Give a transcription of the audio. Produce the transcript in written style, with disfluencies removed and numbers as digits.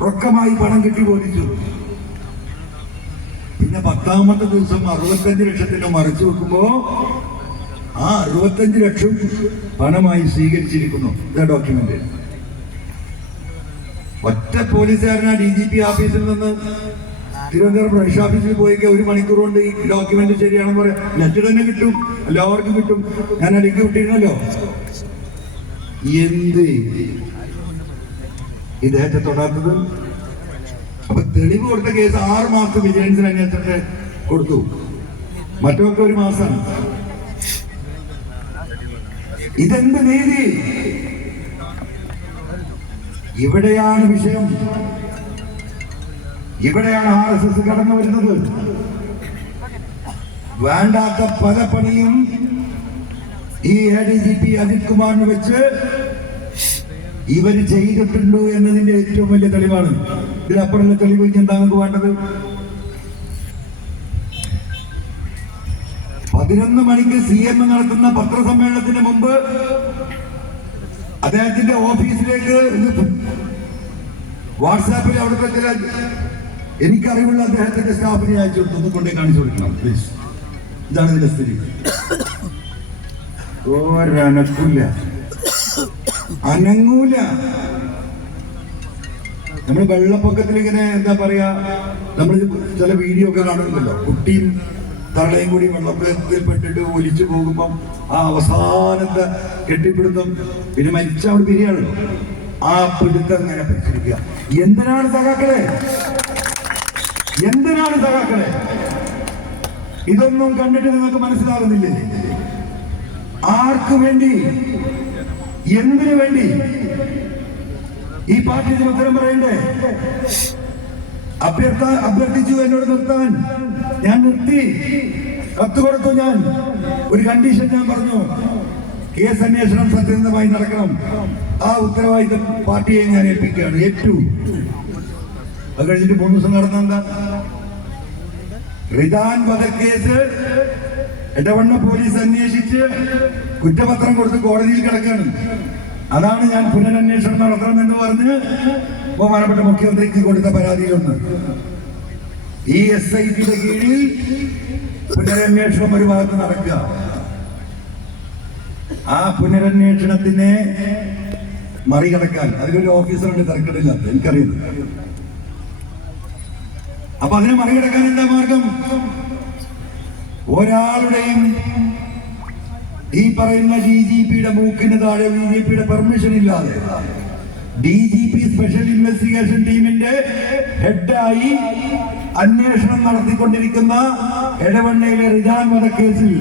റൊക്കമായി പണം കിട്ടി പോലിച്ചു. പിന്നെ 10ാമത്തെ ദിവസം 65 ലക്ഷത്തിന് മറിച്ചു വെക്കുമ്പോ ആ 65 ലക്ഷം പണമായി സ്വീകരിച്ചിരിക്കുന്നു. ഇതാ ഡോക്യുമെന്റ്. ഒറ്റ പോലീസുകാരനാ DGP ഓഫീസിൽ നിന്ന് തിരുവനന്തപുരം പ്രൈഷ് ഓഫീസിൽ പോയിക്ക 1 മണിക്കൂർ കൊണ്ട് ഈ ഡോക്യുമെന്റ് ശരിയാണെന്ന് പറയാം. നെറ്റ് തന്നെ കിട്ടും, എല്ലാവർക്കും കിട്ടും. ഞാൻ ലിങ്ക് വിട്ടിരുന്നല്ലോ. എന്ത് ഇദ്ദേഹത്തെ തൊടാത്തത്? അപ്പൊ തെളിവ് കൊടുത്ത കേസ് 6 മാസം വിജിലൻസിന് അന്വേഷണത്തിന് കൊടുത്തു, മറ്റൊക്കെ 1 മാസമാണ്. ഇതെന്ത് നീതി? ഇവിടെയാണ് വിഷയം. ഇവിടെയാണ് RSS കടന്നു വരുന്നത്. വേണ്ടാത്ത പല പണിയും ഈ ADGP അജിത് കുമാറിന് വെച്ച് ഇവര് ചെയ്തിട്ടുണ്ട് എന്നതിന്റെ ഏറ്റവും വലിയ തെളിവാണ്. ഇതിലപ്പുറമുള്ള തെളിവ് എന്താ നമുക്ക് വേണ്ടത്? 11 മണിക്ക് CM നടത്തുന്ന പത്രസമ്മേളനത്തിന് മുമ്പ് അദ്ദേഹത്തിന്റെ ഓഫീസിലേക്ക് വാട്സാപ്പിൽ അവിടുത്തെ ചില എനിക്കറിവുള്ള അദ്ദേഹത്തിന്റെ സ്റ്റാഫിനെ അയച്ചു കൊടുത്തു, കൊണ്ടേ കാണിച്ചു കൊടുക്കണം പ്ലീസ്. ഇതാണ് ഇതിന്റെ സ്ഥിതി. ഒരനക്കൂല, അനങ്ങൂല. നമ്മൾ വെള്ളപ്പൊക്കത്തിൽ ഇങ്ങനെ എന്താ പറയാ, നമ്മൾ ചില വീഡിയോ ഒക്കെ കാണുന്നുണ്ടല്ലോ, കുട്ടിയും തള്ളയും കൂടി വെള്ളപ്പൊക്കത്തിൽ പെട്ടിട്ട് ഒലിച്ചു പോകുമ്പം ആ അവസാനത്തെ കെട്ടിപ്പിടുത്തം, പിന്നെ മരിച്ച അവിടെ പിരിയാണല്ലോ, ആ പിടുത്തം ഇങ്ങനെ പിടിച്ചിരിക്കുക. എന്തിനാണ് സഖാക്കളെ? എന്തിനാണ് സഖാക്കളെ? ഇതൊന്നും കണ്ടിട്ട് നിങ്ങൾക്ക് മനസ്സിലാകുന്നില്ലേ? ആർക്കു വേണ്ടി, എന്തിനു വേണ്ടി? ഈ പാർട്ടി ഇതിന് ഉത്തരം പറയണ്ടേ? അഭ്യർത്ഥിച്ചു എന്നോട് നിർത്താൻ. ഞാൻ നിർത്തി, കത്ത് കൊടുത്തു. ഞാൻ ഒരു കണ്ടീഷൻ ഞാൻ പറഞ്ഞു, കേസ് അന്വേഷണം സത്യസന്ധമായി നടക്കണം. ആ ഉത്തരവാദിത്തം പാർട്ടിയെ ഞാൻ ഏൽപ്പിക്കുകയാണ്, ഏറ്റു. അത് കഴിഞ്ഞിട്ട് 3 ദിവസം നടന്നെന്താ? റിദാൻ വധക്കേസ് എടവണ്ണ പോലീസ് അന്വേഷിച്ച് കുറ്റപത്രം കൊടുത്ത് കോടതിയിൽ കിടക്കുകയാണ്. അതാണ് ഞാൻ പുനരന്വേഷണം നടത്തണമെന്ന് പറഞ്ഞ് ബഹുമാനപ്പെട്ട മുഖ്യമന്ത്രിക്ക് കൊടുത്ത പരാതിയിലൊന്ന്. ഈ SITയുടെ കീഴിൽ പുനരന്വേഷണം ഒരു ഭാഗത്ത് നടക്കുക. ആ പുനരന്വേഷണത്തിനെ മറികടക്കാൻ അതിലൊരു ഓഫീസറുണ്ട്, തിരക്കിടില്ലാത്ത, എനിക്കറിയുന്നത്. അപ്പൊ അതിനെ മറികടക്കാൻ എന്താ മാർഗം? ഒരാളുടെയും ഈ പറയുന്ന DGPയുടെ മൂക്കിന് താഴെ BJPയുടെ പെർമിഷൻ ഇല്ലാതെ DGP സ്പെഷ്യൽ ഇൻവെസ്റ്റിഗേഷൻ ടീമിന്റെ ഹെഡായി അന്വേഷണം നടത്തിക്കൊണ്ടിരിക്കുന്ന എടവണ്ണയിലെ റിദാൻ വധക്കേസിൽ